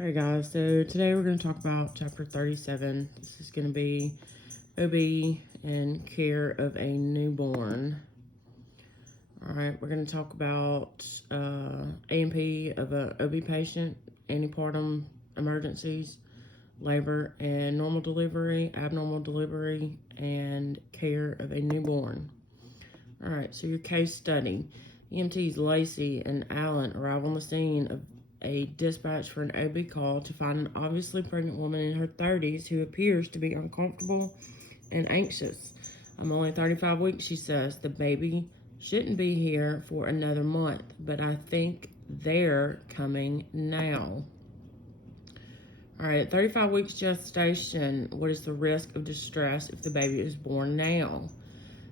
Alright guys, so today we're going to talk about chapter 37. This is going to be OB and care of a newborn. Alright, we're going to talk about A&P of a OB patient, antepartum emergencies, labor and normal delivery, abnormal delivery, and care of a newborn. Alright, so your case study. EMTs Lacey and Allen arrive on the scene of a dispatch for an OB call to find an obviously pregnant woman in her 30s who appears to be uncomfortable and anxious. I'm only 35 weeks, she says. The baby shouldn't be here for another month, but I think they're coming now. All right, at 35 weeks gestation, what is the risk of distress if the baby is born now?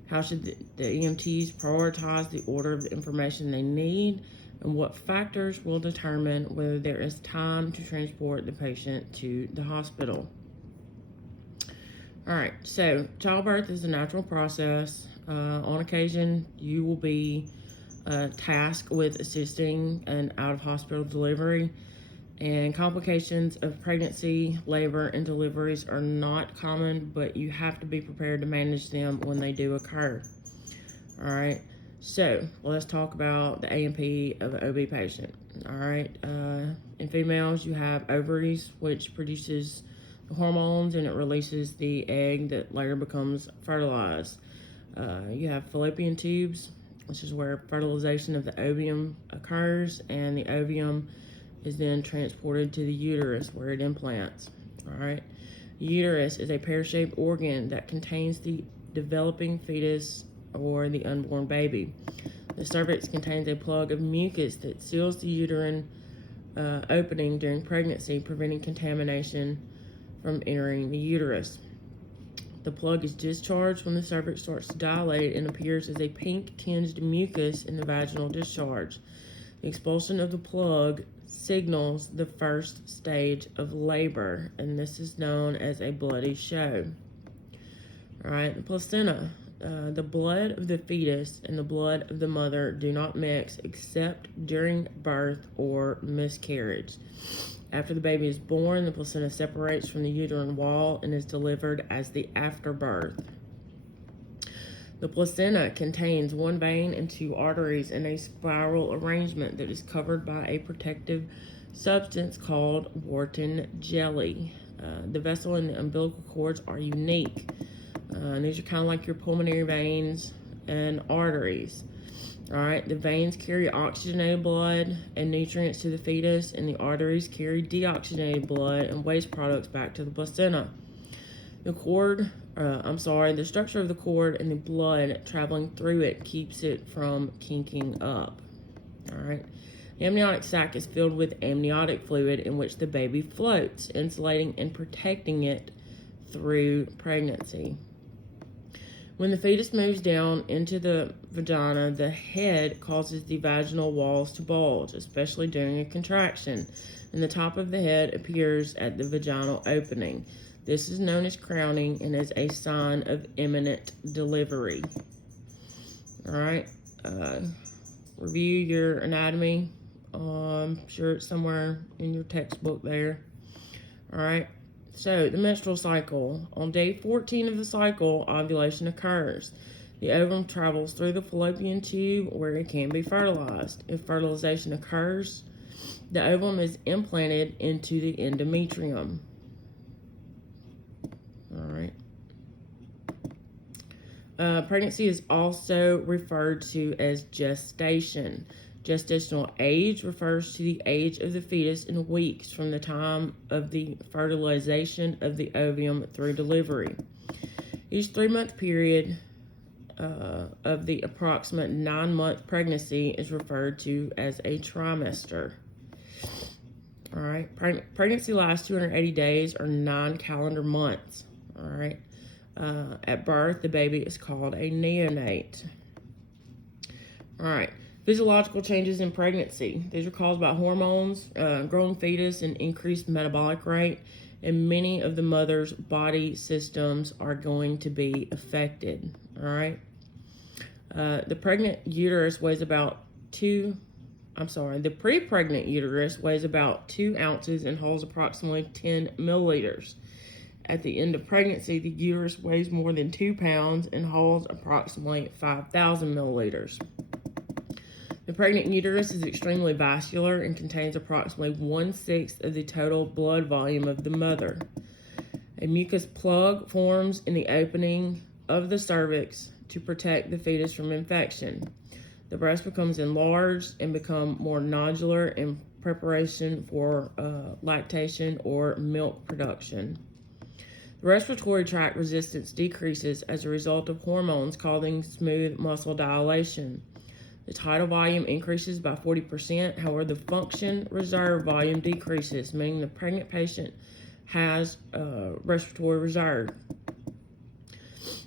How should the EMTs prioritize the order of the information they need? And what factors will determine whether there is time to transport the patient to the hospital? All right, so childbirth is a natural process. On occasion, you will be tasked with assisting an out-of-hospital delivery. And complications of pregnancy, labor, and deliveries are not common, but you have to be prepared to manage them when they do occur. All right, so let's talk about the A&P of an OB patient. All right, in females, you have ovaries, which produces the hormones, and it releases the egg that later becomes fertilized. You have fallopian tubes, which is where fertilization of the ovum occurs, and the ovum is then transported to the uterus where it implants. All right. The uterus is a pear-shaped organ that contains the developing fetus or the unborn baby. The cervix contains a plug of mucus that seals the uterine opening during pregnancy, preventing contamination from entering the uterus. The plug is discharged when the cervix starts to dilate and appears as a pink-tinged mucus in the vaginal discharge. The expulsion of the plug signals the first stage of labor, and this is known as a bloody show. All right, the placenta. The blood of the fetus and the blood of the mother do not mix except during birth or miscarriage. After the baby is born, the placenta separates from the uterine wall and is delivered as the afterbirth. The placenta contains one vein and two arteries in a spiral arrangement that is covered by a protective substance called Wharton jelly. The vessel and the umbilical cords are unique. And these are kind of like your pulmonary veins and arteries. All right, the veins carry oxygenated blood and nutrients to the fetus, and the arteries carry deoxygenated blood and waste products back to the placenta. The structure of the cord and the blood traveling through it keeps it from kinking up. All right. The amniotic sac is filled with amniotic fluid in which the baby floats, insulating and protecting it through pregnancy. When the fetus moves down into the vagina, the head causes the vaginal walls to bulge, especially during a contraction, and the top of the head appears at the vaginal opening. This is known as crowning and is a sign of imminent delivery. All right. Review your anatomy. I'm sure it's somewhere in your textbook there. All right. So, the menstrual cycle. On day 14 of the cycle, ovulation occurs. The ovum travels through the fallopian tube where it can be fertilized. If fertilization occurs, the ovum is implanted into the endometrium. All right. Pregnancy is also referred to as gestation. Gestational age refers to the age of the fetus in weeks from the time of the fertilization of the ovum through delivery. Each 3-month period of the approximate 9-month pregnancy is referred to as a trimester. All right. Pregnancy lasts 280 days or 9 calendar months. All right. At birth, the baby is called a neonate. All right. Physiological changes in pregnancy. These are caused by hormones, growing fetus, and increased metabolic rate. And many of the mother's body systems are going to be affected. All right. The pregnant uterus weighs about the pre-pregnant uterus weighs about 2 ounces and holds approximately 10 milliliters. At the end of pregnancy, the uterus weighs more than 2 pounds and holds approximately 5,000 milliliters. The pregnant uterus is extremely vascular and contains approximately 1/6 of the total blood volume of the mother. A mucus plug forms in the opening of the cervix to protect the fetus from infection. The breast becomes enlarged and become more nodular in preparation for lactation or milk production. The respiratory tract resistance decreases as a result of hormones causing smooth muscle dilation. The tidal volume increases by 40%, however, the function reserve volume decreases, meaning the pregnant patient has respiratory reserve.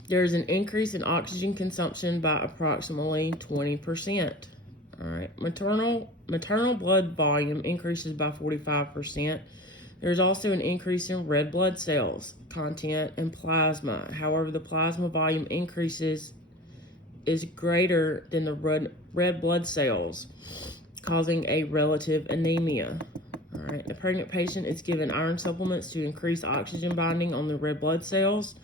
There is an increase in oxygen consumption by approximately 20%. All right, maternal blood volume increases by 45%. There's also an increase in red blood cells content and plasma. However, the plasma volume is greater than the red blood cells, causing a relative anemia. All right, the pregnant patient is given iron supplements to increase oxygen binding on the red blood cells.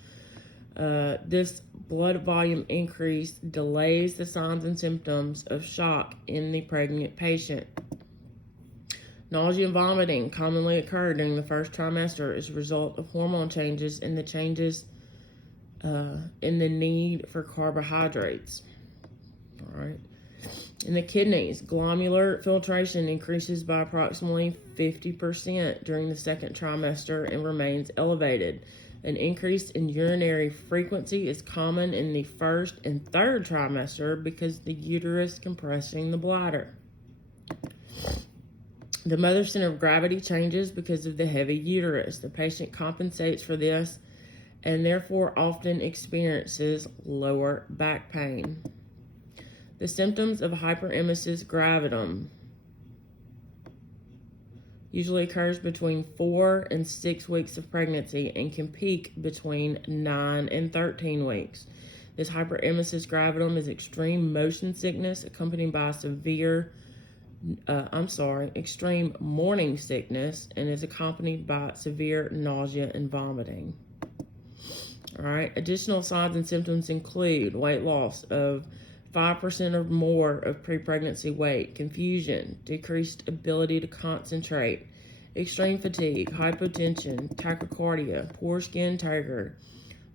This blood volume increase delays the signs and symptoms of shock in the pregnant patient. Nausea and vomiting commonly occur during the first trimester as a result of hormone changes and the changes in the need for carbohydrates. All right. In the kidneys, glomerular filtration increases by approximately 50% during the second trimester and remains elevated. An increase in urinary frequency is common in the first and third trimester because the uterus compressing the bladder. The mother's center of gravity changes because of the heavy uterus. The patient compensates for this and therefore often experiences lower back pain. The symptoms of hyperemesis gravidum usually occurs between 4 and 6 weeks of pregnancy and can peak between 9 and 13 weeks. This hyperemesis gravidum is extreme motion sickness accompanied by extreme morning sickness and is accompanied by severe nausea and vomiting. All right, additional signs and symptoms include weight loss of 5% or more of pre-pregnancy weight, confusion, decreased ability to concentrate, extreme fatigue, hypotension, tachycardia, poor skin turgor,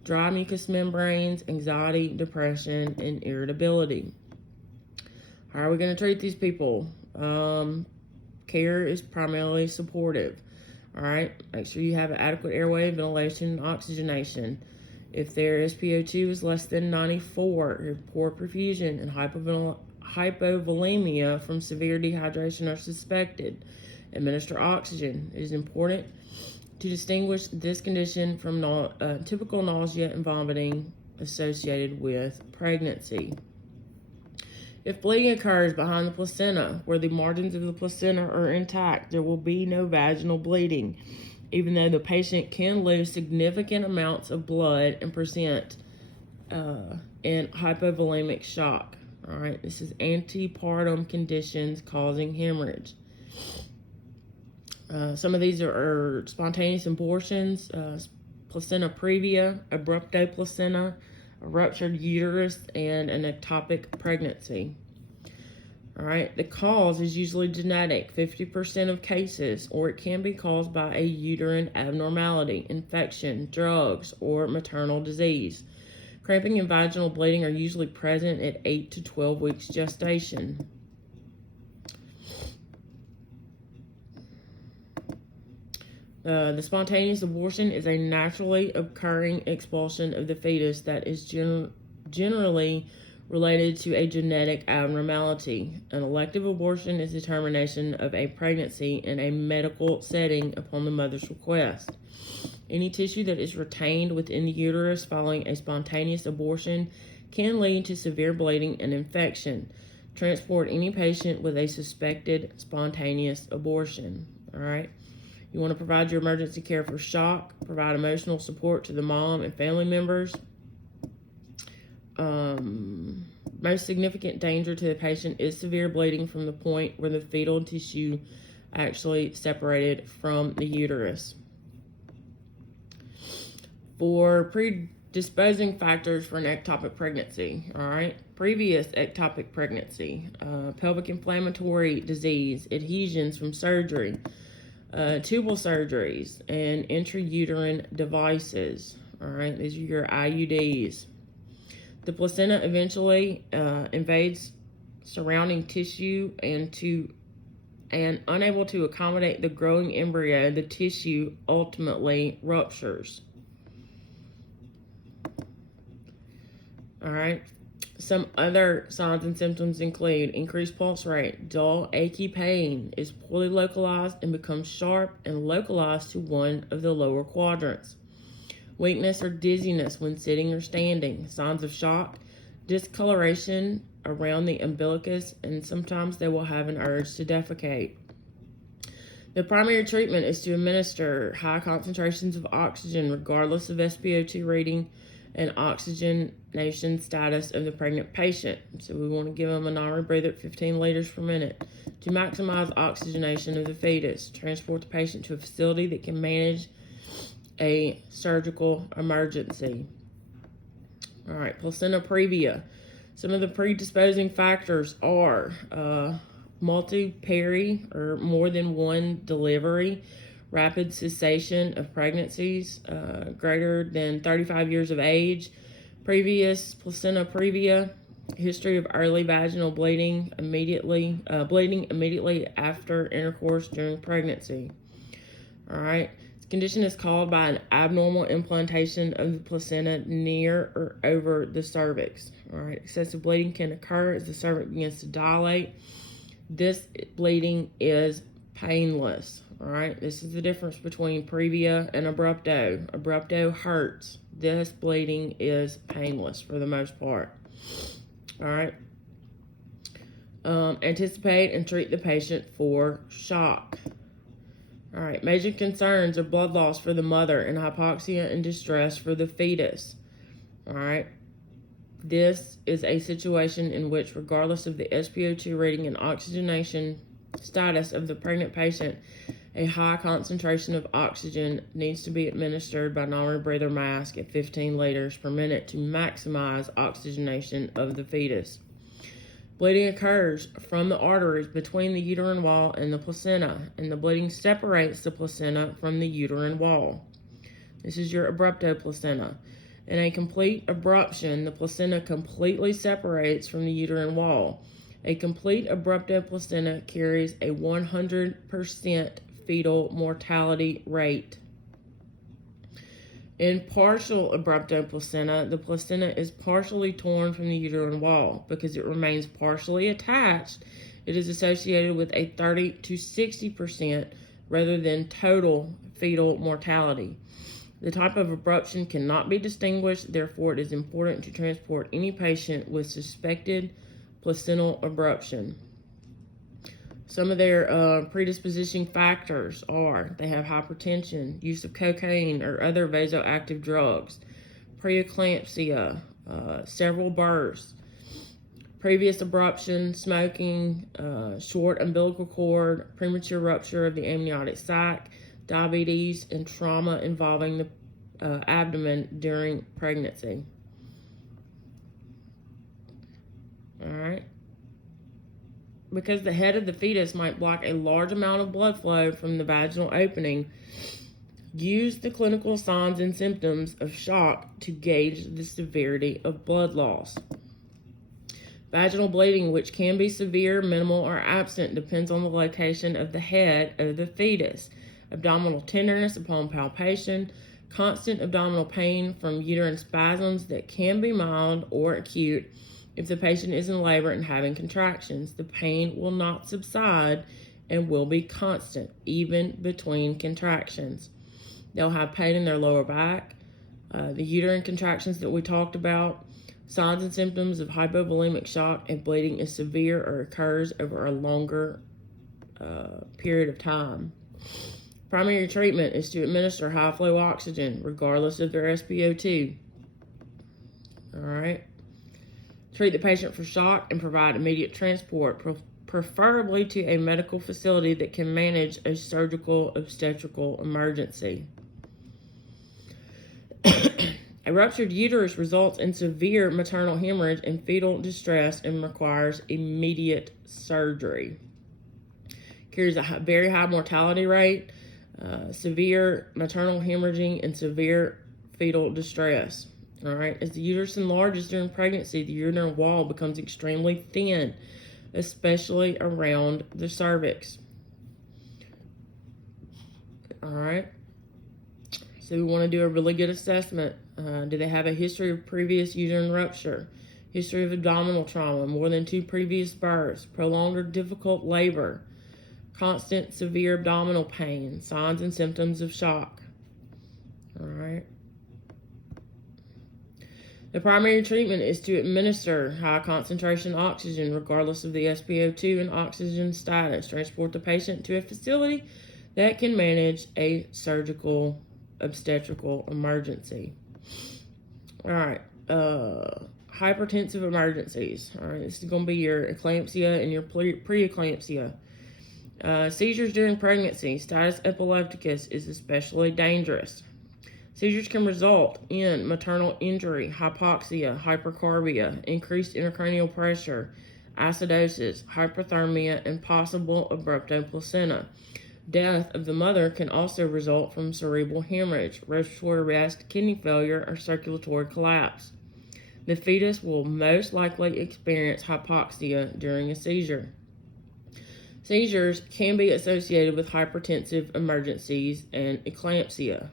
dry mucous membranes, anxiety, depression, and irritability. How are we going to treat these people? Care is primarily supportive. All right, make sure you have adequate airway, ventilation, and oxygenation. If their SpO2 is less than 94, poor perfusion and hypovolemia from severe dehydration are suspected. Administer oxygen. It is important to distinguish this condition from typical nausea and vomiting associated with pregnancy. If bleeding occurs behind the placenta, where the margins of the placenta are intact, there will be no vaginal bleeding, even though the patient can lose significant amounts of blood and present in hypovolemic shock. All right, this is antepartum conditions causing hemorrhage. Some of these are spontaneous abortions, placenta previa, abrupto placenta, a ruptured uterus, and an ectopic pregnancy. All right, the cause is usually genetic, 50% of cases, or it can be caused by a uterine abnormality, infection, drugs, or maternal disease. Cramping and vaginal bleeding are usually present at 8 to 12 weeks gestation. The spontaneous abortion is a naturally occurring expulsion of the fetus that is generally related to a genetic abnormality. An elective abortion is the termination of a pregnancy in a medical setting upon the mother's request. Any tissue that is retained within the uterus following a spontaneous abortion can lead to severe bleeding and infection. Transport any patient with a suspected spontaneous abortion. All right. You want to provide your emergency care for shock, provide emotional support to the mom and family members. Most significant danger to the patient is severe bleeding from the point where the fetal tissue actually separated from the uterus. For predisposing factors for an ectopic pregnancy, all right, previous ectopic pregnancy, pelvic inflammatory disease, adhesions from surgery, tubal surgeries, and intrauterine devices. All right, these are your IUDs. The placenta eventually invades surrounding tissue and unable to accommodate the growing embryo, the tissue ultimately ruptures. All right. Some other signs and symptoms include increased pulse rate, dull, achy pain is poorly localized and becomes sharp and localized to one of the lower quadrants. Weakness or dizziness when sitting or standing. Signs of shock, discoloration around the umbilicus, and sometimes they will have an urge to defecate. The primary treatment is to administer high concentrations of oxygen regardless of SpO2 reading and oxygenation status of the pregnant patient. So we want to give them a non-rebreather at 15 liters per minute to maximize oxygenation of the fetus. Transport the patient to a facility that can manage a surgical emergency. All right, placenta previa. Some of the predisposing factors are multi-peri or more than one delivery, rapid cessation of pregnancies greater than 35 years of age, previous placenta previa, history of early vaginal bleeding immediately after intercourse during pregnancy. All right. This condition is called by an abnormal implantation of the placenta near or over the cervix. All right. Excessive bleeding can occur as the cervix begins to dilate. This bleeding is painless. All right. This is the difference between previa and abrupto. Abrupto hurts. This bleeding is painless for the most part. All right. Anticipate and treat the patient for shock. All right, major concerns are blood loss for the mother and hypoxia and distress for the fetus. All right, this is a situation in which, regardless of the SpO2 reading and oxygenation status of the pregnant patient, a high concentration of oxygen needs to be administered by non-rebreather mask at 15 liters per minute to maximize oxygenation of the fetus. Bleeding occurs from the arteries between the uterine wall and the placenta, and the bleeding separates the placenta from the uterine wall. This is your abrupto placenta. In a complete abruption, the placenta completely separates from the uterine wall. A complete abrupto placenta carries a 100% fetal mortality rate. In partial abrupto placenta, the placenta is partially torn from the uterine wall. Because it remains partially attached, it is associated with a 30 to 60% rather than total fetal mortality. The type of abruption cannot be distinguished, therefore it is important to transport any patient with suspected placental abruption. Some of their predisposition factors are they have hypertension, use of cocaine or other vasoactive drugs, preeclampsia, several births, previous abruption, smoking, short umbilical cord, premature rupture of the amniotic sac, diabetes, and trauma involving the abdomen during pregnancy. All right. Because the head of the fetus might block a large amount of blood flow from the vaginal opening, use the clinical signs and symptoms of shock to gauge the severity of blood loss. Vaginal bleeding, which can be severe, minimal, or absent, depends on the location of the head of the fetus. Abdominal tenderness upon palpation, constant abdominal pain from uterine spasms that can be mild or acute. If the patient is in labor and having contractions, the pain will not subside and will be constant, even between contractions. They'll have pain in their lower back. The uterine contractions that we talked about, signs and symptoms of hypovolemic shock, and bleeding is severe or occurs over a longer period of time. Primary treatment is to administer high-flow oxygen, regardless of their SpO2. All right. Treat the patient for shock and provide immediate transport, preferably to a medical facility that can manage a surgical obstetrical emergency. A ruptured uterus results in severe maternal hemorrhage and fetal distress and requires immediate surgery. Carries a very high mortality rate, severe maternal hemorrhaging, and severe fetal distress. All right, as the uterus enlarges during pregnancy, the uterine wall becomes extremely thin, especially around the cervix. All right, so we want to do a really good assessment. Do they have a history of previous uterine rupture, history of abdominal trauma, more than 2 previous births, prolonged or difficult labor, constant severe abdominal pain, signs and symptoms of shock? All right. The primary treatment is to administer high concentration oxygen regardless of the SpO2 and oxygen status. Transport the patient to a facility that can manage a surgical obstetrical emergency. All right, hypertensive emergencies. All right, this is going to be your eclampsia and your preeclampsia. Seizures during pregnancy, status epilepticus, is especially dangerous. Seizures can result in maternal injury, hypoxia, hypercarbia, increased intracranial pressure, acidosis, hyperthermia, and possible abrupto placenta. Death of the mother can also result from cerebral hemorrhage, respiratory arrest, kidney failure, or circulatory collapse. The fetus will most likely experience hypoxia during a seizure. Seizures can be associated with hypertensive emergencies and eclampsia.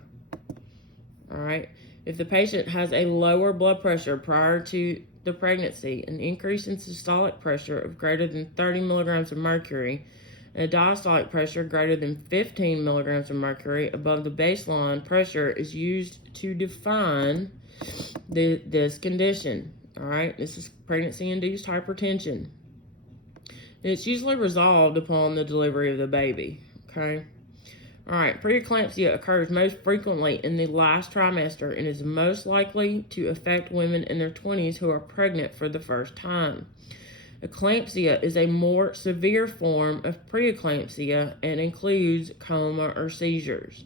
All right. If the patient has a lower blood pressure prior to the pregnancy, an increase in systolic pressure of greater than 30 milligrams of mercury, and a diastolic pressure greater than 15 milligrams of mercury above the baseline pressure is used to define this condition. All right. This is pregnancy-induced hypertension. And it's usually resolved upon the delivery of the baby. Okay. All right, preeclampsia occurs most frequently in the last trimester and is most likely to affect women in their 20s who are pregnant for the first time. Eclampsia is a more severe form of preeclampsia and includes coma or seizures.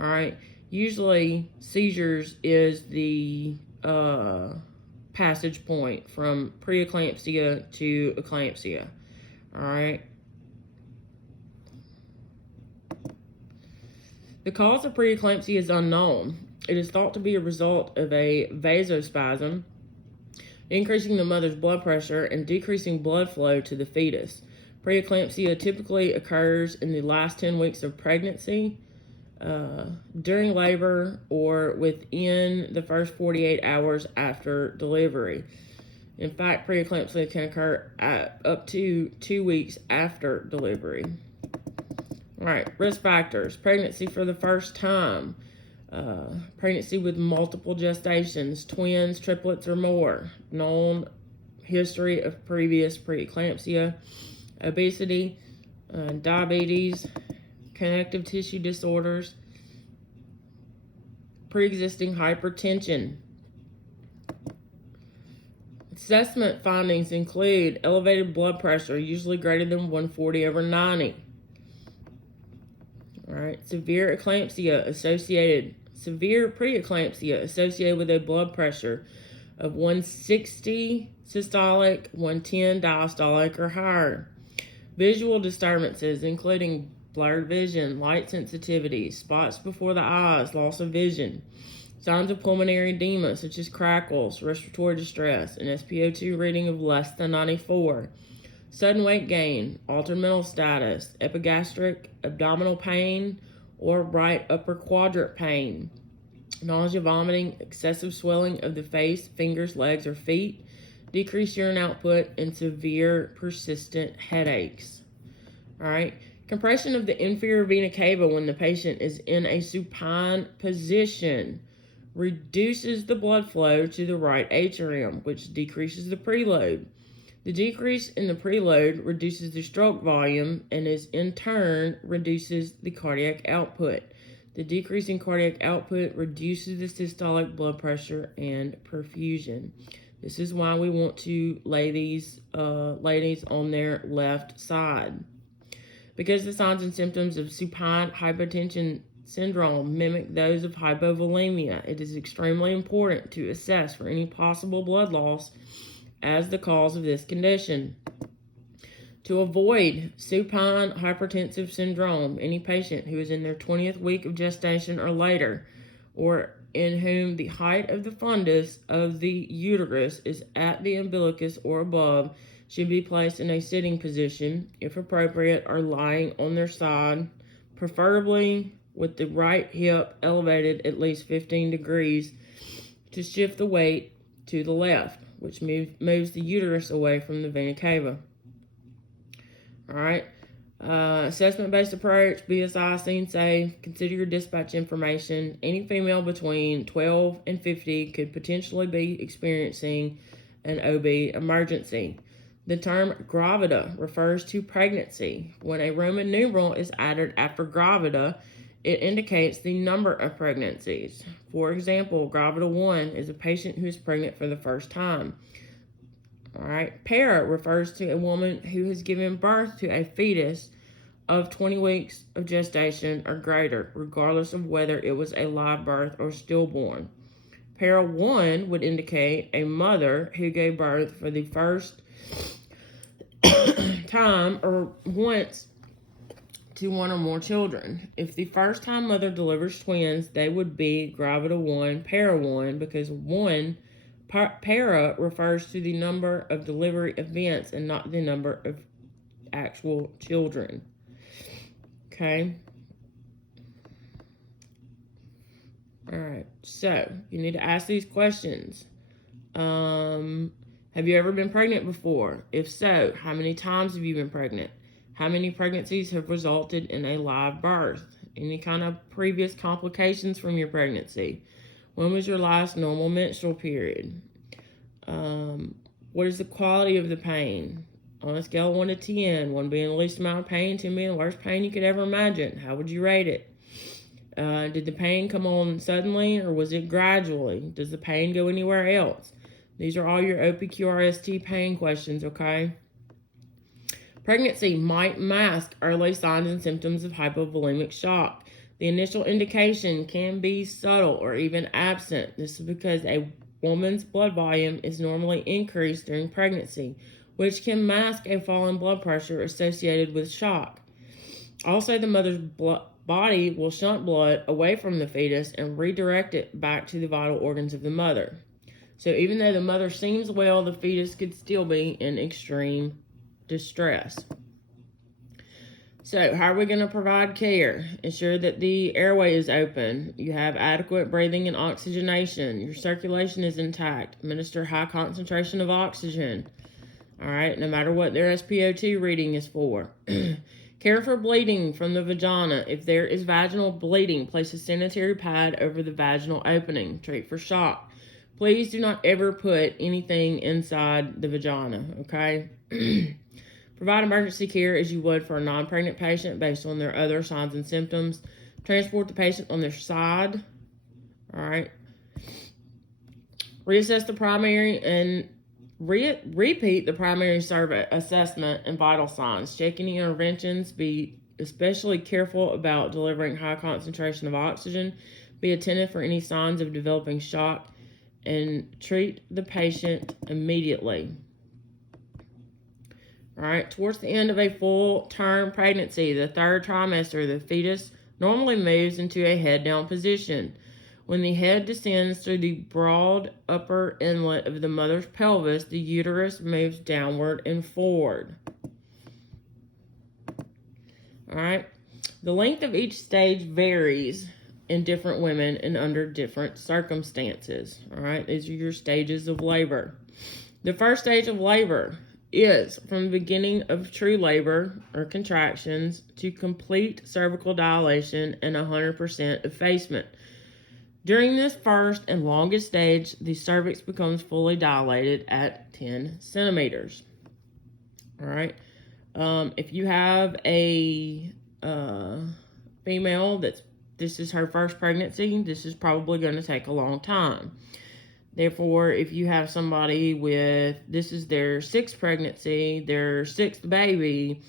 All right, usually seizures is the passage point from preeclampsia to eclampsia. All right. The cause of preeclampsia is unknown. It is thought to be a result of a vasospasm, increasing the mother's blood pressure and decreasing blood flow to the fetus. Preeclampsia typically occurs in the last 10 weeks of pregnancy, during labor, or within the first 48 hours after delivery. In fact, preeclampsia can occur up to 2 weeks after delivery. All right, risk factors: pregnancy for the first time, pregnancy with multiple gestations, twins, triplets, or more, known history of previous preeclampsia, obesity, diabetes, connective tissue disorders, pre-existing hypertension. Assessment findings include elevated blood pressure, usually greater than 140/90. All right, severe preeclampsia associated with a blood pressure of 160 systolic, 110 diastolic, or higher. Visual disturbances, including blurred vision, light sensitivity, spots before the eyes, loss of vision. Signs of pulmonary edema, such as crackles, respiratory distress, an SpO2 reading of less than 94. Sudden weight gain, altered mental status, epigastric abdominal pain, or right upper quadrant pain. Nausea, vomiting, excessive swelling of the face, fingers, legs, or feet, decreased urine output, and severe persistent headaches. All right. Compression of the inferior vena cava when the patient is in a supine position reduces the blood flow to the right atrium, which decreases the preload. The decrease in the preload reduces the stroke volume and is in turn reduces the cardiac output. The decrease in cardiac output reduces the systolic blood pressure and perfusion. This is why we want to lay these ladies on their left side. Because the signs and symptoms of supine hypotension syndrome mimic those of hypovolemia, it is extremely important to assess for any possible blood loss as the cause of this condition. To avoid supine hypertensive syndrome, any patient who is in their 20th week of gestation or later, or in whom the height of the fundus of the uterus is at the umbilicus or above, should be placed in a sitting position, if appropriate, or lying on their side, preferably with the right hip elevated at least 15 degrees to shift the weight to the left, which moves the uterus away from the vena cava. All right. Assessment-based approach, BSI, seen safe. Consider your dispatch information. Any female between 12 and 50 could potentially be experiencing an OB emergency. The term gravida refers to pregnancy. When a Roman numeral is added after gravida, it indicates the number of pregnancies. For example, gravida 1 is a patient who is pregnant for the first time. All right. Para refers to a woman who has given birth to a fetus of 20 weeks of gestation or greater, regardless of whether it was a live birth or stillborn. Para 1 would indicate a mother who gave birth for the first time or once to one or more children. If the first time mother delivers twins, they would be gravida 1, para 1, because 1 para refers to the number of delivery events and not the number of actual children. Okay. All right. So you need to ask these questions. Have you ever been pregnant before? If so, how many times have you been pregnant? How many pregnancies have resulted in a live birth? Any kind of previous complications from your pregnancy? When was your last normal menstrual period? What is the quality of the pain? On a scale of 1 to 10, 1 being the least amount of pain, 10 being the worst pain you could ever imagine, how would you rate it? Did the pain come on suddenly or was it gradually? Does the pain go anywhere else? These are all your OPQRST pain questions, okay? Pregnancy might mask early signs and symptoms of hypovolemic shock. The initial indication can be subtle or even absent. This is because a woman's blood volume is normally increased during pregnancy, which can mask a fall in blood pressure associated with shock. Also, the mother's body will shunt blood away from the fetus and redirect it back to the vital organs of the mother. So even though the mother seems well, the fetus could still be in extreme distress. So how are we going to provide care? Ensure that the airway is open. You have adequate breathing and oxygenation. Your circulation is intact. Administer high concentration of oxygen. All right, no matter what their SpO2 reading is for. Care for bleeding from the vagina. If there is vaginal bleeding, place a sanitary pad over the vaginal opening. Treat for shock. Please do not ever put anything inside the vagina, okay? Provide emergency care as you would for a non-pregnant patient based on their other signs and symptoms. Transport the patient on their side, all right? Reassess the primary and repeat the primary survey assessment and vital signs. Check any interventions. Be especially careful about delivering high concentration of oxygen. Be attentive for any signs of developing shock and treat the patient immediately. All right, towards the end of a full-term pregnancy, the third trimester, the fetus normally moves into a head-down position. When the head descends through the broad upper inlet of the mother's pelvis, the uterus moves downward and forward. All right, the length of each stage varies in different women and under different circumstances. All right, these are your stages of labor. The first stage of labor is from the beginning of true labor or contractions to complete cervical dilation and 100% effacement. During this first and longest stage, the cervix becomes fully dilated at 10 centimeters. All right. If you have a female this is her first pregnancy, this is probably going to take a long time. Therefore, if you have somebody with, this is their 6th pregnancy, their 6th baby,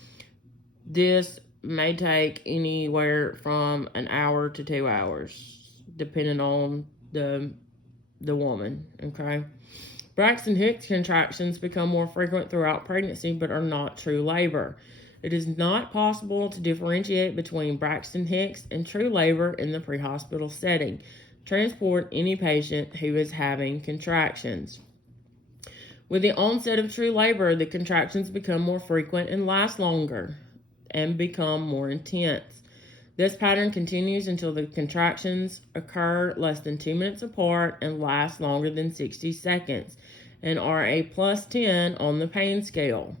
this may take anywhere from an hour to 2 hours, depending on the woman, okay? Braxton Hicks contractions become more frequent throughout pregnancy but are not true labor. It is not possible to differentiate between Braxton Hicks and true labor in the pre-hospital setting. Transport any patient who is having contractions. With the onset of true labor, the contractions become more frequent and last longer and become more intense. This pattern continues until the contractions occur less than 2 minutes apart and last longer than 60 seconds and are a +10 on the pain scale.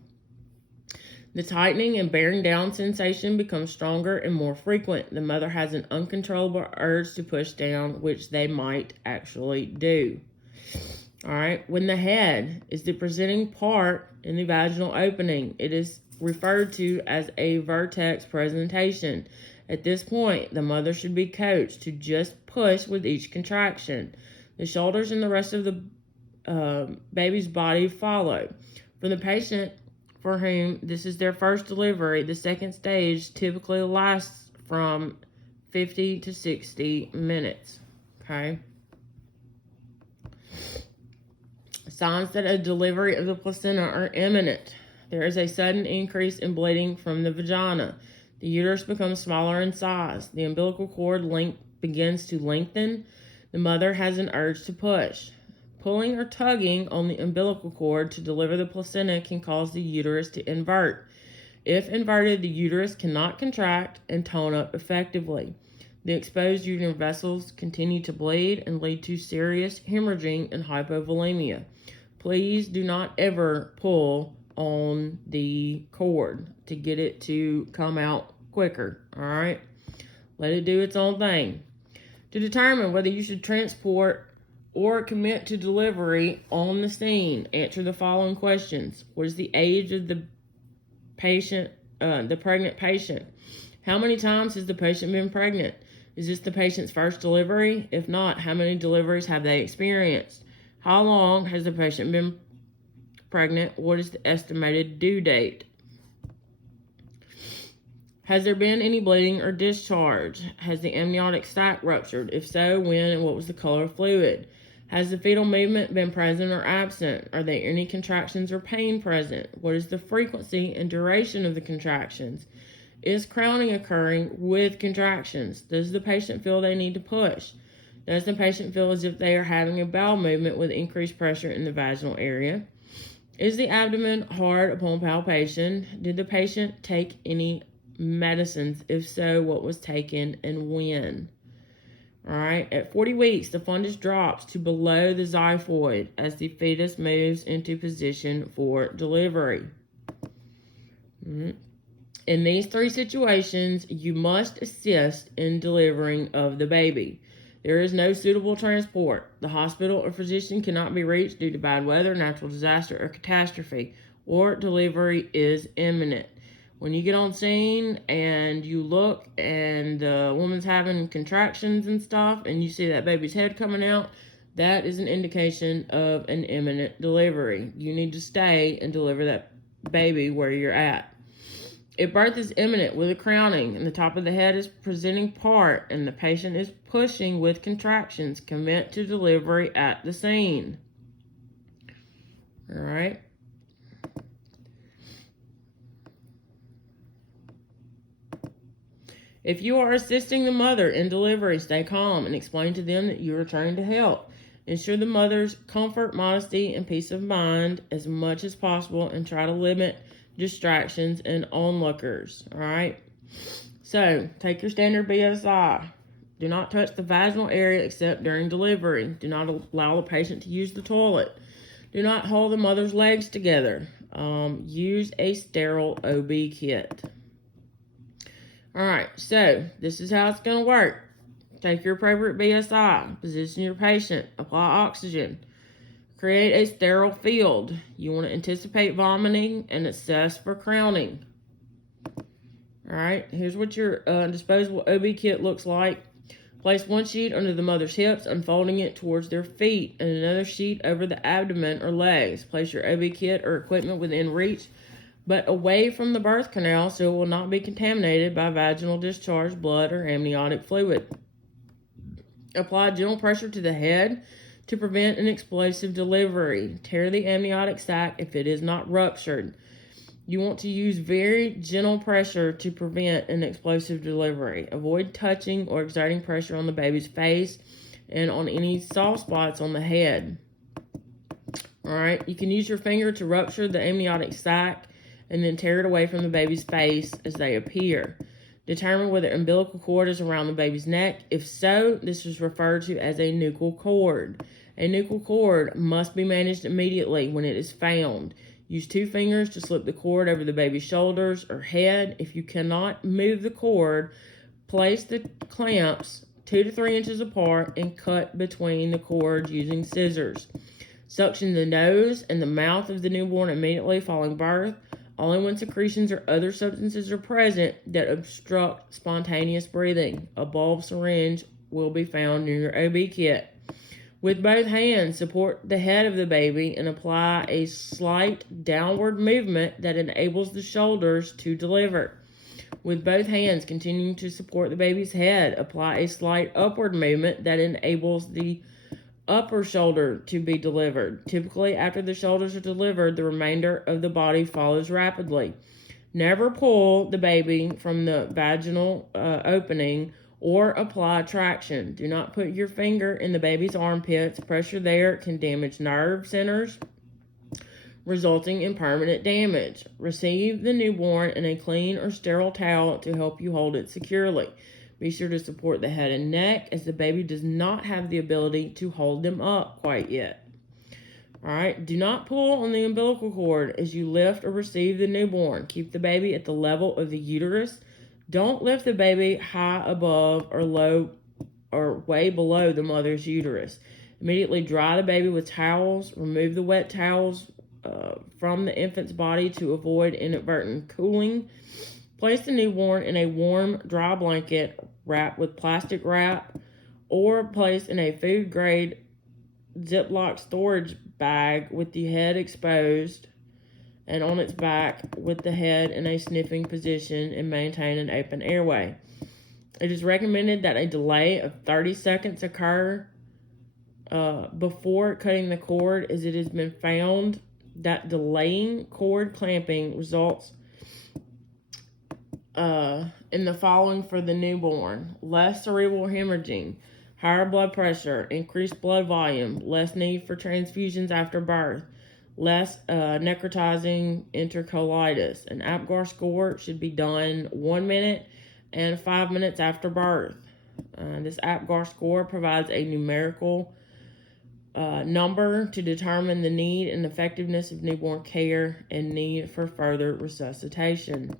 The tightening and bearing down sensation becomes stronger and more frequent. The mother has an uncontrollable urge to push down, which they might actually do. All right, when the head is the presenting part in the vaginal opening, it is referred to as a vertex presentation. At this point, the mother should be coached to just push with each contraction. The shoulders and the rest of the baby's body follow. For the patient for whom this is their first delivery, the second stage typically lasts from 50 to 60 minutes. Okay. Signs that a delivery of the placenta are imminent. There is a sudden increase in bleeding from the vagina. The uterus becomes smaller in size. The umbilical cord begins to lengthen. The mother has an urge to push. Pulling or tugging on the umbilical cord to deliver the placenta can cause the uterus to invert. If inverted, the uterus cannot contract and tone up effectively. The exposed uterine vessels continue to bleed and lead to serious hemorrhaging and hypovolemia. Please do not ever pull on the cord to get it to come out quicker, all right? Let it do its own thing. To determine whether you should transport or commit to delivery on the scene, answer the following questions. What is the age of the patient, the pregnant patient? How many times has the patient been pregnant? Is this the patient's first delivery? If not, how many deliveries have they experienced? How long has the patient been pregnant? What is the estimated due date? Has there been any bleeding or discharge? Has the amniotic sac ruptured? If so, when and what was the color of fluid? Has the fetal movement been present or absent? Are there any contractions or pain present? What is the frequency and duration of the contractions? Is crowning occurring with contractions? Does the patient feel they need to push? Does the patient feel as if they are having a bowel movement with increased pressure in the vaginal area? Is the abdomen hard upon palpation? Did the patient take any medicines? If so, what was taken and when? All right, at 40 weeks, the fundus drops to below the xiphoid as the fetus moves into position for delivery. In these 3 situations, you must assist in delivering of the baby. There is no suitable transport. The hospital or physician cannot be reached due to bad weather, natural disaster, or catastrophe, or delivery is imminent. When you get on scene and you look and the woman's having contractions and stuff and you see that baby's head coming out, that is an indication of an imminent delivery. You need to stay and deliver that baby where you're at. If birth is imminent with a crowning and the top of the head is presenting part and the patient is pushing with contractions, commit to delivery at the scene. All right. If you are assisting the mother in delivery, stay calm and explain to them that you are trying to help. Ensure the mother's comfort, modesty, and peace of mind as much as possible and try to limit distractions and onlookers. All right. So take your standard BSI. Do not touch the vaginal area except during delivery. Do not allow the patient to use the toilet. Do not hold the mother's legs together. Use a sterile OB kit. All right, so this is how it's going to work. Take your appropriate BSI, position your patient, apply oxygen, create a sterile field. You want to anticipate vomiting and assess for crowning. All right, here's what your disposable OB kit looks like. Place one sheet under the mother's hips, unfolding it towards their feet, and another sheet over the abdomen or legs. Place your OB kit or equipment within reach, but away from the birth canal so it will not be contaminated by vaginal discharge, blood, or amniotic fluid. Apply gentle pressure to the head to prevent an explosive delivery. Tear the amniotic sac if it is not ruptured. You want to use very gentle pressure to prevent an explosive delivery. Avoid touching or exerting pressure on the baby's face and on any soft spots on the head. All right, you can use your finger to rupture the amniotic sac and then tear it away from the baby's face as they appear. Determine whether umbilical cord is around the baby's neck. If so, this is referred to as a nuchal cord. A nuchal cord must be managed immediately when it is found. Use 2 fingers to slip the cord over the baby's shoulders or head. If you cannot move the cord, place the clamps 2 to 3 inches apart and cut between the cords using scissors. Suction the nose and the mouth of the newborn immediately following birth, only when secretions or other substances are present that obstruct spontaneous breathing. A bulb syringe will be found near your OB kit. With both hands, support the head of the baby and apply a slight downward movement that enables the shoulders to deliver. With both hands continuing to support the baby's head, apply a slight upward movement that enables the upper shoulder to be delivered. Typically, after the shoulders are delivered, the remainder of the body follows rapidly. Never pull the baby from the vaginal opening or apply traction. Do not put your finger in the baby's armpits. Pressure there can damage nerve centers, resulting in permanent damage. Receive the newborn in a clean or sterile towel to help you hold it securely. Be sure to support the head and neck, as the baby does not have the ability to hold them up quite yet. All right, do not pull on the umbilical cord as you lift or receive the newborn. Keep the baby at the level of the uterus. Don't lift the baby high above or low or way below the mother's uterus. Immediately dry the baby with towels. Remove the wet towels from the infant's body to avoid inadvertent cooling. Place the newborn in a warm, dry blanket wrapped with plastic wrap or placed in a food-grade Ziploc storage bag with the head exposed and on its back with the head in a sniffing position and maintain an open airway. It is recommended that a delay of 30 seconds occur before cutting the cord, as it has been found that delaying cord clamping results in the following for the newborn: less cerebral hemorrhaging, higher blood pressure, increased blood volume, less need for transfusions after birth, less necrotizing enterocolitis. An APGAR score should be done 1 minute and 5 minutes after birth. This APGAR score provides a numerical number to determine the need and effectiveness of newborn care and need for further resuscitation.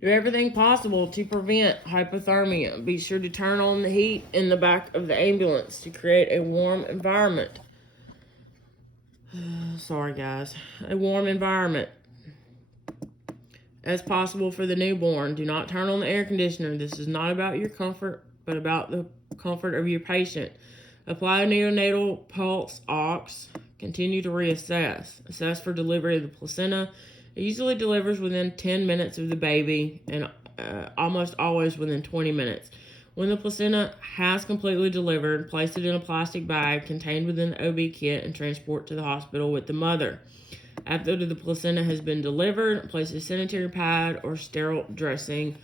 Do everything possible to prevent hypothermia. Be sure to turn on the heat in the back of the ambulance to create a warm environment. Sorry, guys. A warm environment as possible for the newborn. Do not turn on the air conditioner. This is not about your comfort, but about the comfort of your patient. Apply a neonatal pulse ox. Continue to reassess. Assess for delivery of the placenta. It usually delivers within 10 minutes of the baby and almost always within 20 minutes. When the placenta has completely delivered, place it in a plastic bag contained within the OB kit and transport to the hospital with the mother. After the placenta has been delivered, place a sanitary pad or sterile dressing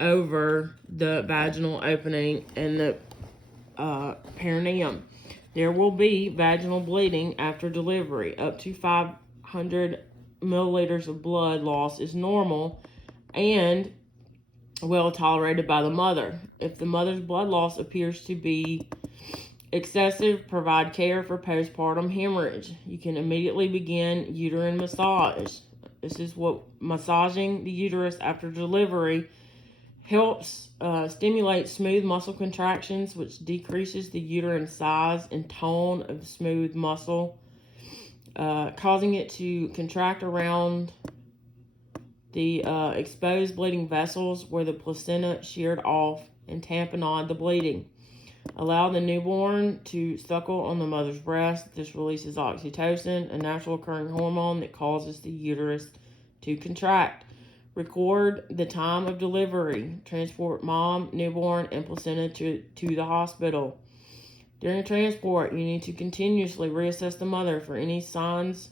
over the vaginal opening and the perineum. There will be vaginal bleeding after delivery. Up to 500 milliliters of blood loss is normal and well tolerated by the mother. If the mother's blood loss appears to be excessive, provide care for postpartum hemorrhage. You can immediately begin uterine massage. This is what massaging the uterus after delivery helps stimulate smooth muscle contractions, which decreases the uterine size and tone of smooth muscle, causing it to contract around the exposed bleeding vessels where the placenta sheared off and tamponade the bleeding. Allow the newborn to suckle on the mother's breast. This releases oxytocin, a natural occurring hormone that causes the uterus to contract. Record the time of delivery. Transport mom, newborn, and placenta to the hospital. During transport, you need to continuously reassess the mother for any signs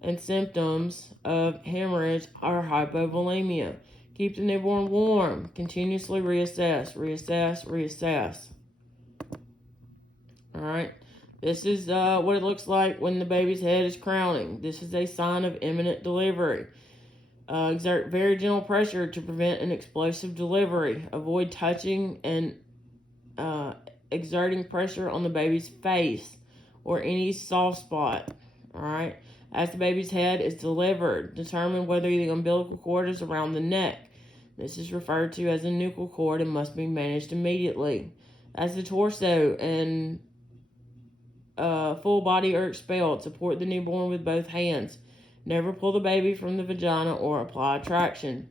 and symptoms of hemorrhage or hypovolemia. Keep the newborn warm. Continuously reassess. All right. This is what it looks like when the baby's head is crowning. This is a sign of imminent delivery. Exert very gentle pressure to prevent an explosive delivery. Avoid touching and exerting pressure on the baby's face or any soft spot. All right. As the baby's head is delivered, determine whether the umbilical cord is around the neck. This is referred to as a nuchal cord and must be managed immediately. As the torso and full body are expelled, support the newborn with both hands. Never pull the baby from the vagina or apply traction.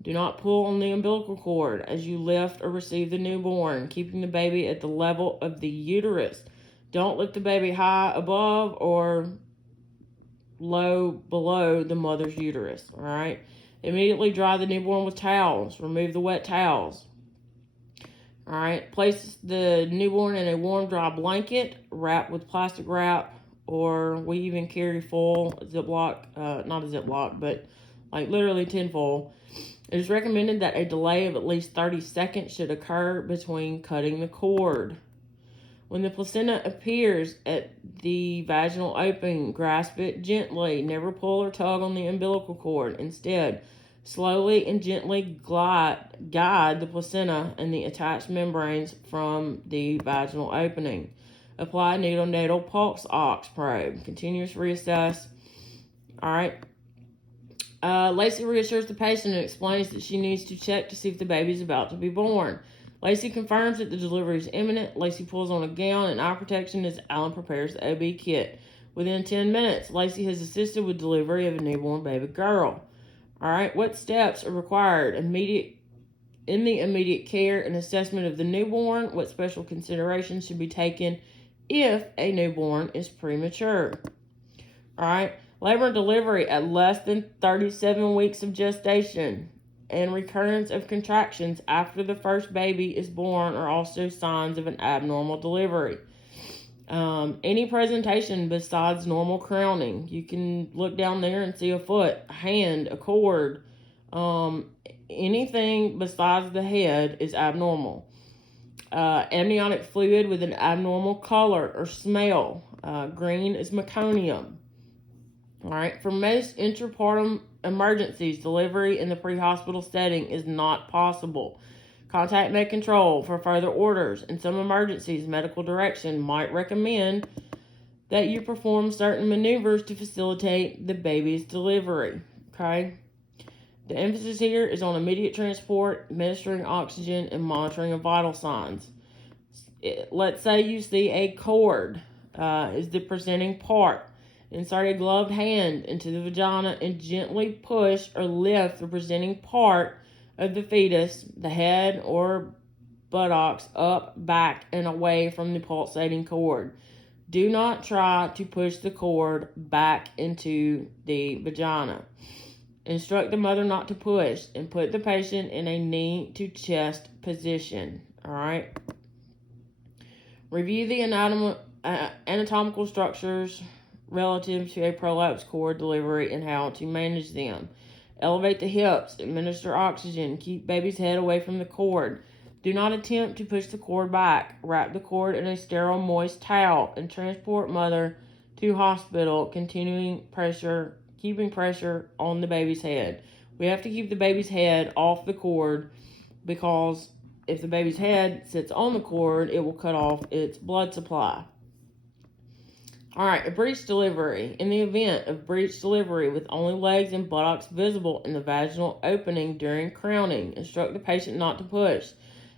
Do not pull on the umbilical cord as you lift or receive the newborn, keeping the baby at the level of the uterus. Don't lift the baby high above or low below the mother's uterus. All right. Immediately dry the newborn with towels. Remove the wet towels. All right. Place the newborn in a warm, dry blanket. Wrap with plastic wrap, or we even carry foil, Ziploc, not a Ziploc, but like literally tinfoil. It is recommended that a delay of at least 30 seconds should occur between cutting the cord. When the placenta appears at the vaginal opening, grasp it gently. Never pull or tug on the umbilical cord. Instead, slowly and gently guide the placenta and the attached membranes from the vaginal opening. Apply neonatal pulse ox probe. Continuous reassess. All right. Lacey reassures the patient and explains that she needs to check to see if the baby is about to be born. Lacey confirms that the delivery is imminent. Lacey pulls on a gown and eye protection as Alan prepares the OB kit. Within 10 minutes, Lacey has assisted with delivery of a newborn baby girl. All right, what steps are required in the immediate care and assessment of the newborn? What special considerations should be taken if a newborn is premature? All right. Labor and delivery at less than 37 weeks of gestation and recurrence of contractions after the first baby is born are also signs of an abnormal delivery. Any presentation besides normal crowning, you can look down there and see a foot, a hand, a cord. Anything besides the head is abnormal. Amniotic fluid with an abnormal color or smell. Green is meconium. All right, for most intrapartum emergencies, delivery in the pre-hospital setting is not possible. Contact Med Control for further orders. In some emergencies, medical direction might recommend that you perform certain maneuvers to facilitate the baby's delivery. Okay? The emphasis here is on immediate transport, administering oxygen, and monitoring of vital signs. Let's say you see a cord is the presenting part. Insert a gloved hand into the vagina and gently push or lift the presenting part of the fetus, the head or buttocks, up, back, and away from the pulsating cord. Do not try to push the cord back into the vagina. Instruct the mother not to push and put the patient in a knee to chest position. All right. Review the anatomical structures relative to a prolapse cord delivery and how to manage them. Elevate the hips, administer oxygen, keep baby's head away from the cord. Do not attempt to push the cord back. Wrap the cord in a sterile, moist towel and transport mother to hospital, keeping pressure on the baby's head. We have to keep the baby's head off the cord because if the baby's head sits on the cord, it will cut off its blood supply. All right, a breech delivery. In the event of breech delivery with only legs and buttocks visible in the vaginal opening during crowning, instruct the patient not to push.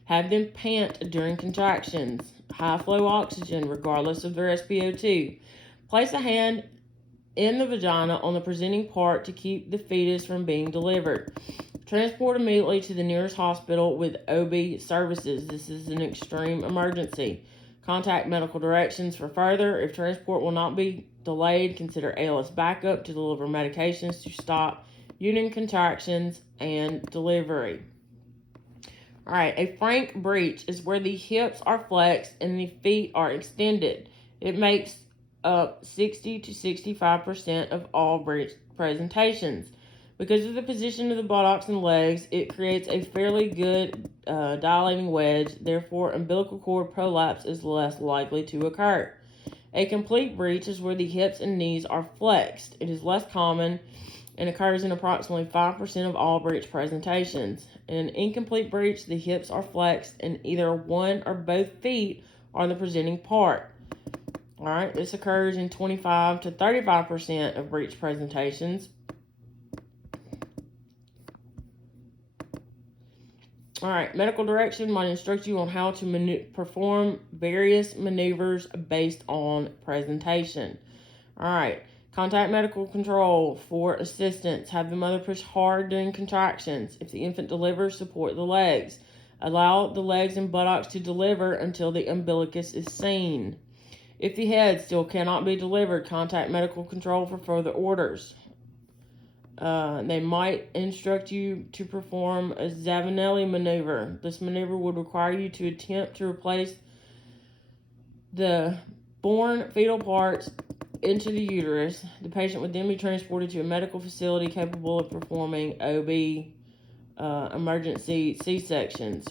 Have them pant during contractions. High flow oxygen regardless of their SpO2. Place a hand in the vagina on the presenting part to keep the fetus from being delivered. Transport immediately to the nearest hospital with OB services. This is an extreme emergency. Contact medical directions for further. If transport will not be delayed, consider ALS backup to deliver medications to stop uterine contractions and delivery. All right, a frank breech is where the hips are flexed and the feet are extended. It makes up 60 to 65% of all breech presentations. Because of the position of the buttocks and legs, it creates a fairly good dilating wedge. Therefore, umbilical cord prolapse is less likely to occur. A complete breech is where the hips and knees are flexed. It is less common and occurs in approximately 5% of all breech presentations. In an incomplete breech, the hips are flexed and either one or both feet are the presenting part. All right, this occurs in 25 to 35% of breech presentations. All right, medical direction might instruct you on how to perform various maneuvers based on presentation. All right, contact medical control for assistance. Have the mother push hard during contractions. If the infant delivers, support the legs. Allow the legs and buttocks to deliver until the umbilicus is seen. If the head still cannot be delivered, contact medical control for further orders. They might instruct you to perform a Zavanelli maneuver. This maneuver would require you to attempt to replace the born fetal parts into the uterus. The patient would then be transported to a medical facility capable of performing OB emergency C-sections.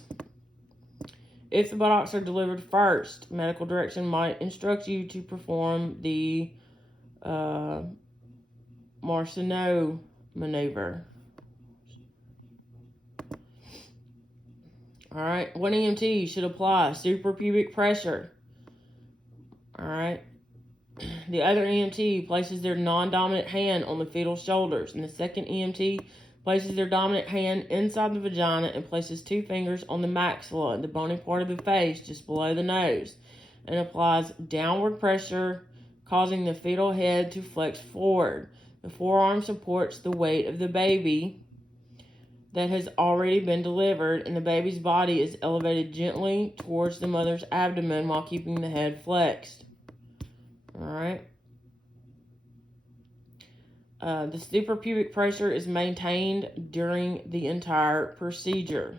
If the buttocks are delivered first, medical direction might instruct you to perform the Marceau maneuver. All right, what EMT should apply? Suprapubic pressure. All right. The other EMT places their non-dominant hand on the fetal shoulders, and the second EMT places their dominant hand inside the vagina and places 2 fingers on the maxilla, the bony part of the face just below the nose, and applies downward pressure, causing the fetal head to flex forward. The forearm supports the weight of the baby that has already been delivered, and the baby's body is elevated gently towards the mother's abdomen while keeping the head flexed. All right. The suprapubic pressure is maintained during the entire procedure.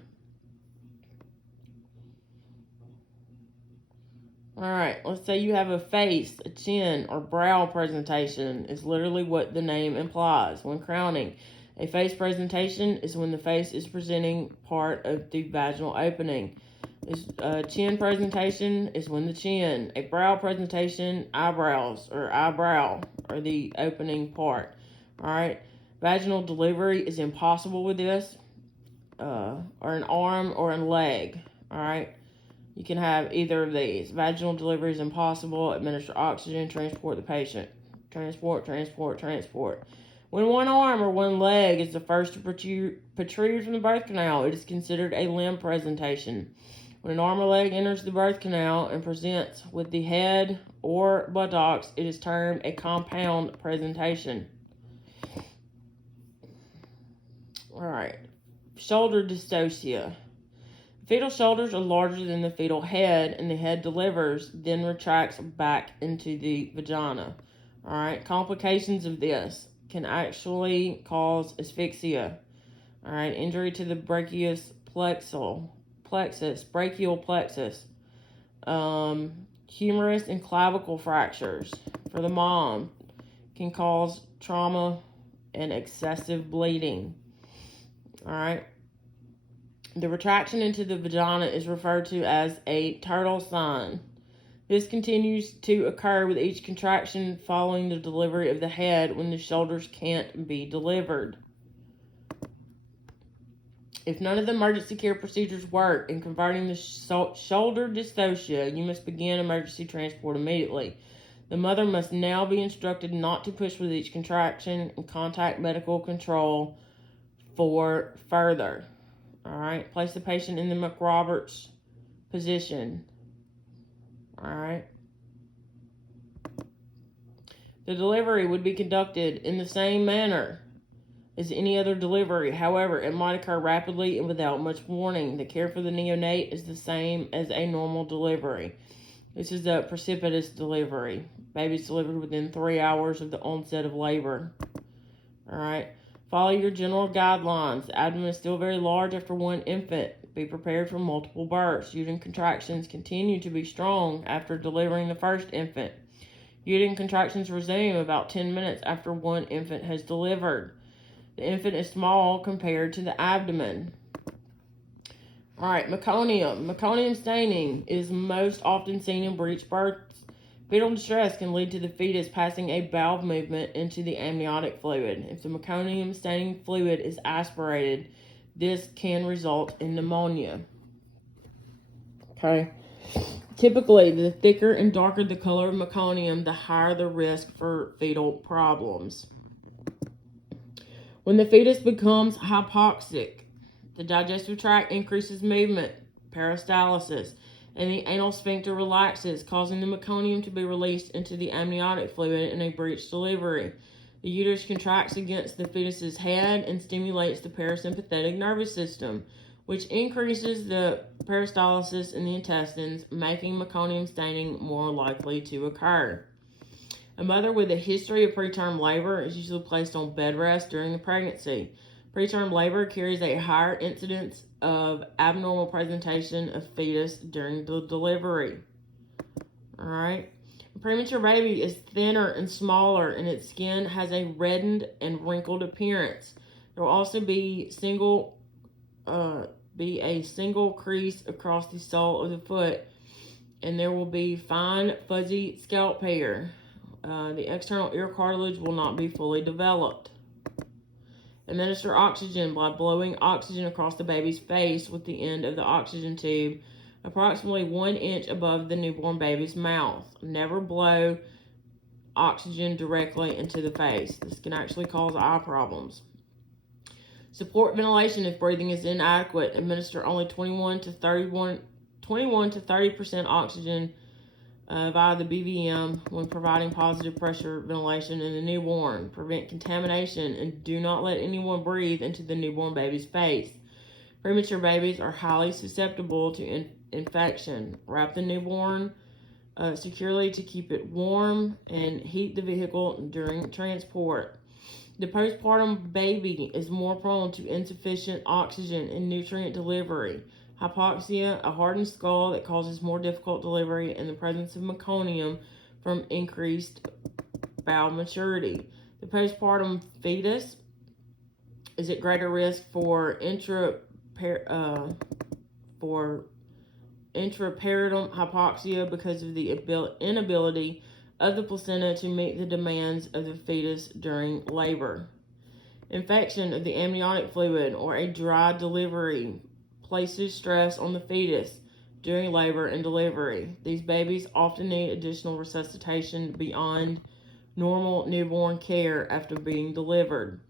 All right, let's say you have a face, a chin, or brow presentation is literally what the name implies. When crowning, a face presentation is when the face is presenting part of the vaginal opening. A chin presentation is when the chin. A brow presentation, eyebrows or eyebrow are the opening part. All right, vaginal delivery is impossible with this, or an arm or a leg. All right. You can have either of these. Vaginal delivery is impossible. Administer oxygen. Transport the patient. Transport. When one arm or one leg is the first to protrude from the birth canal, it is considered a limb presentation. When an arm or leg enters the birth canal and presents with the head or buttocks, it is termed a compound presentation. All right. Shoulder dystocia. Fetal shoulders are larger than the fetal head, and the head delivers, then retracts back into the vagina. All right, complications of this can actually cause asphyxia. All right, injury to the brachial plexus, humerus and clavicle fractures for the mom can cause trauma and excessive bleeding. All right. The retraction into the vagina is referred to as a turtle sign. This continues to occur with each contraction following the delivery of the head when the shoulders can't be delivered. If none of the emergency care procedures work in converting the shoulder dystocia, you must begin emergency transport immediately. The mother must now be instructed not to push with each contraction and contact medical control for further. All right, place the patient in the McRoberts position. All right. The delivery would be conducted in the same manner as any other delivery. However, it might occur rapidly and without much warning. The care for the neonate is the same as a normal delivery. This is a precipitous delivery. Baby's delivered within 3 hours of the onset of labor. All right. Follow your general guidelines. The abdomen is still very large after one infant. Be prepared for multiple births. Uterine contractions continue to be strong after delivering the first infant. Uterine contractions resume about 10 minutes after one infant has delivered. The infant is small compared to the abdomen. All right, meconium. Meconium staining is most often seen in breech births. Fetal distress can lead to the fetus passing a valve movement into the amniotic fluid. If the meconium staining fluid is aspirated, this can result in pneumonia. Okay. Typically, the thicker and darker the color of meconium, the higher the risk for fetal problems. When the fetus becomes hypoxic, the digestive tract increases movement, peristalsis, and the anal sphincter relaxes, causing the meconium to be released into the amniotic fluid in a breech delivery. The uterus contracts against the fetus's head and stimulates the parasympathetic nervous system, which increases the peristalsis in the intestines, making meconium staining more likely to occur. A mother with a history of preterm labor is usually placed on bed rest during the pregnancy. Preterm labor carries a higher incidence of abnormal presentation of fetus during the delivery. All right. A premature baby is thinner and smaller, and its skin has a reddened and wrinkled appearance. There will also be a single crease across the sole of the foot, and there will be fine, fuzzy scalp hair. The external ear cartilage will not be fully developed. Administer oxygen by blowing oxygen across the baby's face with the end of the oxygen tube approximately 1 inch above the newborn baby's mouth. Never blow oxygen directly into the face. This can actually cause eye problems. Support ventilation if breathing is inadequate. Administer only 21 to 30% oxygen via the BVM when providing positive pressure ventilation in the newborn. Prevent contamination and do not let anyone breathe into the newborn baby's face. Premature babies are highly susceptible to infection. Wrap the newborn securely to keep it warm and heat the vehicle during transport. The postpartum baby is more prone to insufficient oxygen and nutrient delivery. Hypoxia, a hardened skull that causes more difficult delivery, and the presence of meconium from increased bowel maturity. The postpartum fetus is at greater risk for intrapartum hypoxia because of the inability of the placenta to meet the demands of the fetus during labor. Infection of the amniotic fluid or a dry delivery places stress on the fetus during labor and delivery. These babies often need additional resuscitation beyond normal newborn care after being delivered.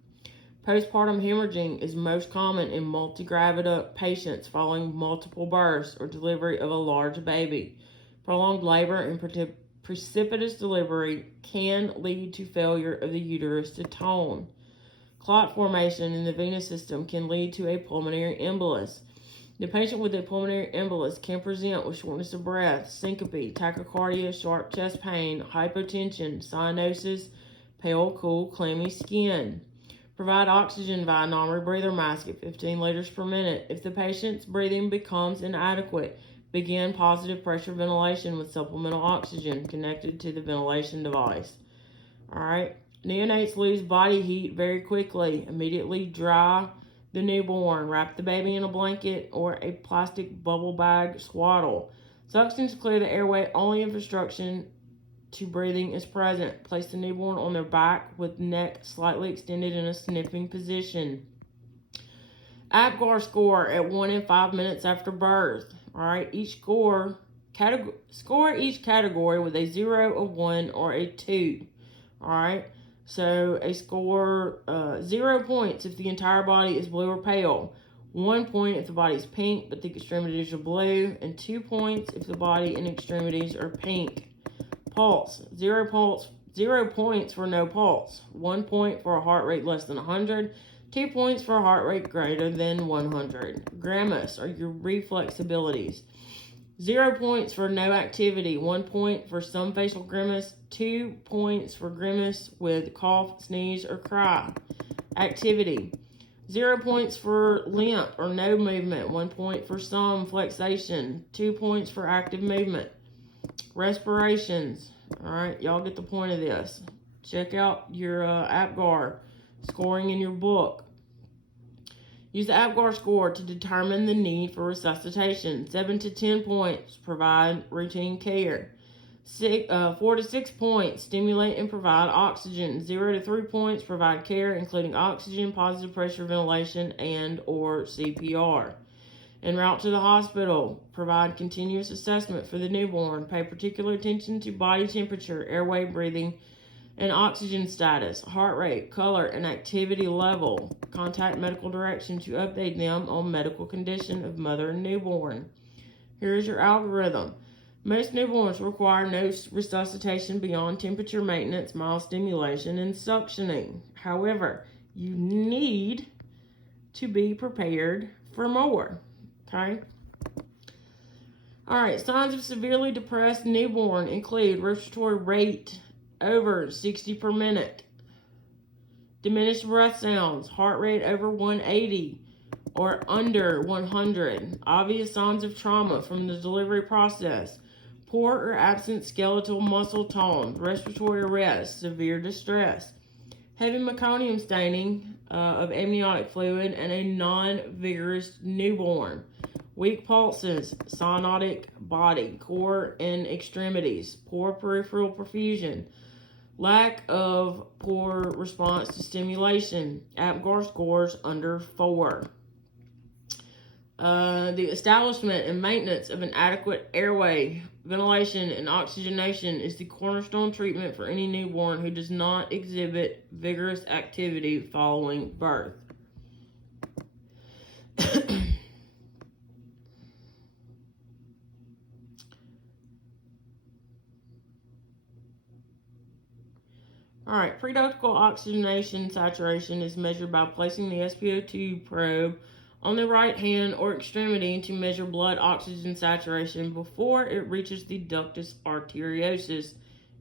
Postpartum hemorrhaging is most common in multigravida patients following multiple births or delivery of a large baby. Prolonged labor and precipitous delivery can lead to failure of the uterus to tone. Clot formation in the venous system can lead to a pulmonary embolus. The patient with a pulmonary embolus can present with shortness of breath, syncope, tachycardia, sharp chest pain, hypotension, cyanosis, pale, cool, clammy skin. Provide oxygen via non-rebreather mask at 15 liters per minute. If the patient's breathing becomes inadequate, begin positive pressure ventilation with supplemental oxygen connected to the ventilation device. All right. Neonates lose body heat very quickly. Immediately dry the newborn. Wrap the baby in a blanket or a plastic bubble bag swaddle. Suction to clear the airway only if obstruction to breathing is present. Place the newborn on their back with neck slightly extended in a sniffing position. APGAR score at 1 and 5 minutes after birth. All right, score each category with a 0, a 1, or a 2. All right, so a score 0 points if the entire body is blue or pale, 1 point if the body is pink but the extremities are blue, and 2 points if the body and extremities are pink. Pulse, 0 points for no pulse, 1 point for a heart rate less than 100, 2 points for a heart rate greater than 100. Grimace are your reflex abilities. 0 points for no activity. 1 point for some facial grimace. 2 points for grimace with cough, sneeze, or cry. Activity. 0 points for limp or no movement. 1 point for some flexation. 2 points for active movement. Respirations. Alright, y'all get the point of this. Check out your APGAR scoring in your book. Use the APGAR score to determine the need for resuscitation. 7 to 10 points, provide routine care. 4 to 6 points, stimulate and provide oxygen. 0 to 3 points, provide care including oxygen, positive pressure ventilation, and or CPR. En route to the hospital, provide continuous assessment for the newborn. Pay particular attention to body temperature, airway, breathing, and oxygen status, heart rate, color, and activity level. Contact medical direction to update them on medical condition of mother and newborn. Here is your algorithm. Most newborns require no resuscitation beyond temperature maintenance, mild stimulation, and suctioning. However, you need to be prepared for more. Okay? Alright, signs of severely depressed newborn include respiratory rate over 60 per minute, diminished breath sounds, heart rate over 180 or under 100, obvious signs of trauma from the delivery process, poor or absent skeletal muscle tone, respiratory arrest, severe distress, heavy meconium staining of amniotic fluid, and a non-vigorous newborn. Weak pulses, cyanotic body, core and extremities, poor peripheral perfusion, lack of poor response to stimulation, APGAR scores under 4. The establishment and maintenance of an adequate airway, ventilation, and oxygenation is the cornerstone treatment for any newborn who does not exhibit vigorous activity following birth. Alright, preductal oxygenation saturation is measured by placing the SpO2 probe on the right hand or extremity to measure blood oxygen saturation before it reaches the ductus arteriosus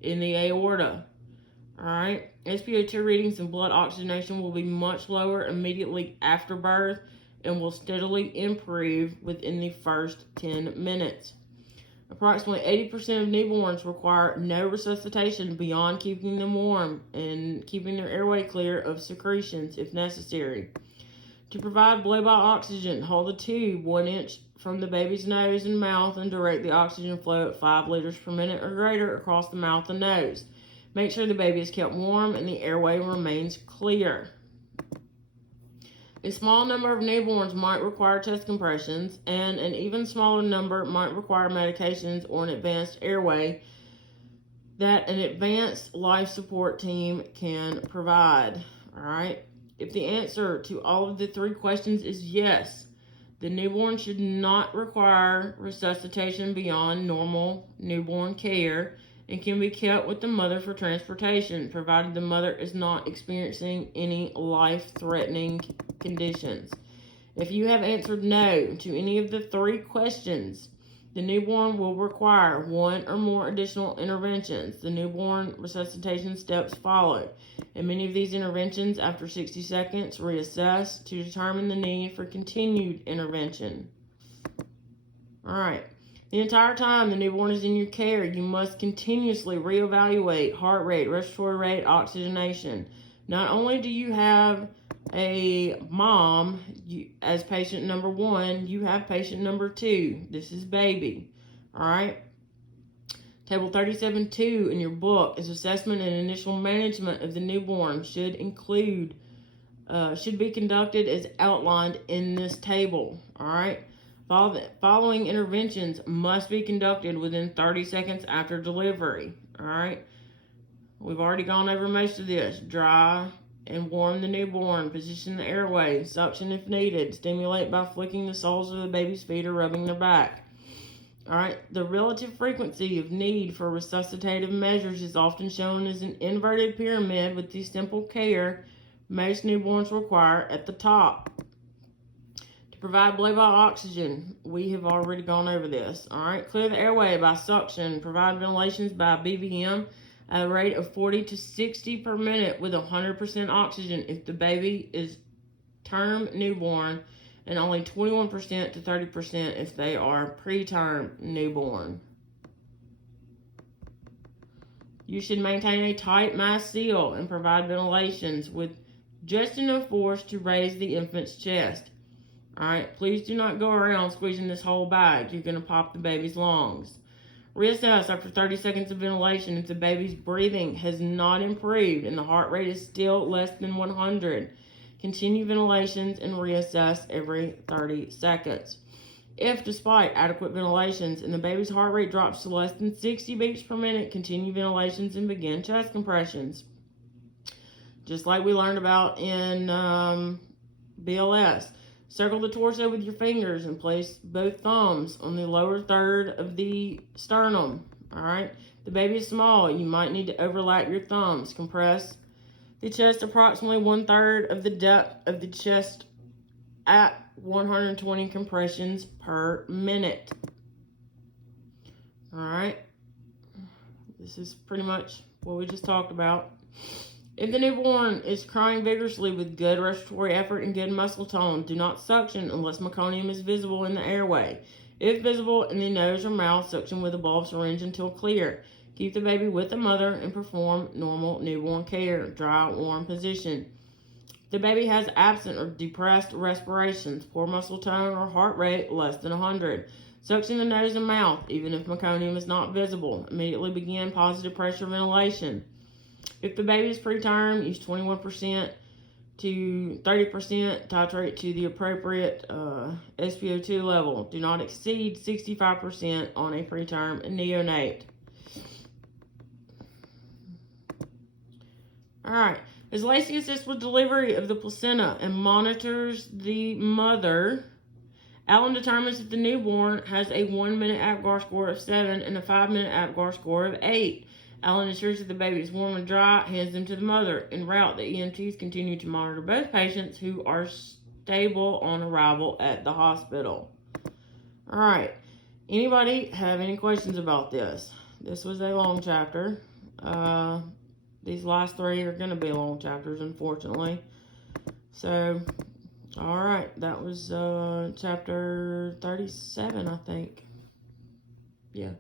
in the aorta. Alright, SpO2 readings and blood oxygenation will be much lower immediately after birth and will steadily improve within the first 10 minutes. Approximately 80% of newborns require no resuscitation beyond keeping them warm and keeping their airway clear of secretions if necessary. To provide blue by oxygen, hold the tube 1 inch from the baby's nose and mouth and direct the oxygen flow at 5 liters per minute or greater across the mouth and nose. Make sure the baby is kept warm and the airway remains clear. A small number of newborns might require chest compressions, and an even smaller number might require medications or an advanced airway that an advanced life support team can provide. Alright? If the answer to all of the 3 questions is yes, the newborn should not require resuscitation beyond normal newborn care and can be kept with the mother for transportation, provided the mother is not experiencing any life-threatening conditions. If you have answered no to any of the 3 questions, the newborn will require 1 or more additional interventions. The newborn resuscitation steps follow. In many of these interventions, after 60 seconds, reassess to determine the need for continued intervention. Alright. The entire time the newborn is in your care, you must continuously reevaluate heart rate, respiratory rate, oxygenation. Not only do you have a mom as patient number 1, you have patient number 2. This is baby. Alright? Table 37.2 in your book is assessment and initial management of the newborn should be conducted as outlined in this table. Alright? Following interventions must be conducted within 30 seconds after delivery. Alright? We've already gone over most of this. Dry and warm the newborn. Position the airway. Suction if needed. Stimulate by flicking the soles of the baby's feet or rubbing their back. Alright? The relative frequency of need for resuscitative measures is often shown as an inverted pyramid with the simple care most newborns require at the top. To provide blue ball oxygen, we have already gone over this. All right, clear the airway by suction. Provide ventilations by BVM at a rate of 40 to 60 per minute with 100% oxygen if the baby is term newborn, and only 21% to 30% if they are preterm newborn. You should maintain a tight mask seal and provide ventilations with just enough force to raise the infant's chest. Alright, please do not go around squeezing this whole bag. You're going to pop the baby's lungs. Reassess after 30 seconds of ventilation if the baby's breathing has not improved and the heart rate is still less than 100. Continue ventilations and reassess every 30 seconds. If, despite adequate ventilations and the baby's heart rate drops to less than 60 beats per minute, continue ventilations and begin chest compressions. Just like we learned about in BLS. Circle the torso with your fingers and place both thumbs on the lower third of the sternum. Alright? The baby is small. You might need to overlap your thumbs. Compress the chest approximately 1/3 of the depth of the chest at 120 compressions per minute. Alright? This is pretty much what we just talked about. If the newborn is crying vigorously with good respiratory effort and good muscle tone, do not suction unless meconium is visible in the airway. If visible in the nose or mouth, suction with a bulb syringe until clear. Keep the baby with the mother and perform normal newborn care. Dry, warm position. If the baby has absent or depressed respirations, poor muscle tone, or heart rate less than 100, suction the nose and mouth even if meconium is not visible. Immediately begin positive pressure ventilation. If the baby is preterm, use 21% to 30%, titrate to the appropriate SpO2 level. Do not exceed 65% on a preterm neonate. Alright, as Lacey assists with delivery of the placenta and monitors the mother, Alan determines if the newborn has a 1-minute APGAR score of 7 and a 5-minute APGAR score of 8. Alan ensures that the baby is warm and dry, hands them to the mother. En route, the EMTs continue to monitor both patients who are stable on arrival at the hospital. Alright, anybody have any questions about this? This was a long chapter. These last 3 are going to be long chapters, unfortunately. So, alright, that was chapter 37, I think. Yeah.